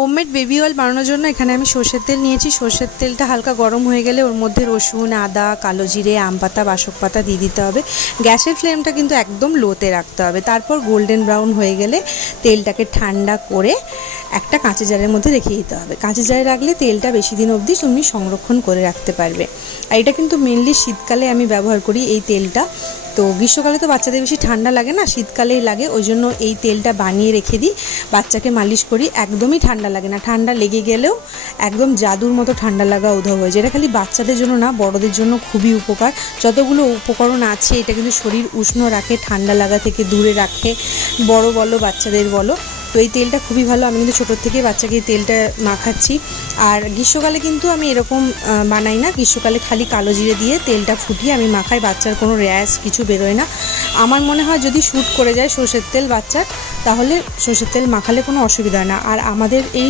Homemade baby oil বানানোর জন্য এখানে আমি সর্ষের তেল নিয়েছি। সর্ষের তেলটা হালকা গরম হয়ে গেলে ওর মধ্যে রসুন, আদা, কালো জিরে, আম পাতা, বাসক পাতা দিয়ে দিতে হবে। গ্যাসের ফ্লেমটা কিন্তু একদম লোতে রাখতে হবে। তারপর গোল্ডেন ব্রাউন হয়ে গেলে তেলটাকে ঠান্ডা করে একটা কাঁচের জারের মধ্যে রেখে দিতে হবে। কাঁচের জারে রাখলে তেলটা বেশি দিন অবধি তুমি সংরক্ষণ করে রাখতে পারবে। আর এটা কিন্তু মেনলি শীতকালে আমি ব্যবহার করি এই তেলটা। তো গ্রীষ্মকালে তো বাচ্চাদের বেশি ঠান্ডা লাগে না, শীতকালেই লাগে, ওই জন্য এই তেলটা বানিয়ে রেখে দিই, বাচ্চাকে মালিশ করি। একদমই ঠান্ডা লাগে না, ঠান্ডা লেগে গেলেও একদম জাদুর মতো ঠান্ডা লাগা উধাও হয়ে যায়। এটা খালি বাচ্চাদের জন্য না, বড়দের জন্য খুবই উপকার। যতগুলো উপকরণ আছে এটা কিন্তু শরীর উষ্ণ রাখে, ঠান্ডা লাগা থেকে দূরে রাখে, বড় বলো বাচ্চাদের বলো। তো এই তেলটা খুবই ভালো, আমি কিন্তু ছোটোর থেকে বাচ্চাকে এই তেলটা মাখাচ্ছি। আর গ্রীষ্মকালে কিন্তু আমি এরকম বানাই না, গ্রীষ্মকালে খালি কালো জিরে দিয়ে তেলটা ফুটিয়ে আমি মাখাই, বাচ্চার কোনো র্যাশ কিছু বেরোয় না। আমার মনে হয় যদি শ্যুট করে যায় সর্ষের তেল বাচ্চার, তাহলে সর্ষের তেল মাখালে কোনো অসুবিধা হয় না। আর আমাদের এই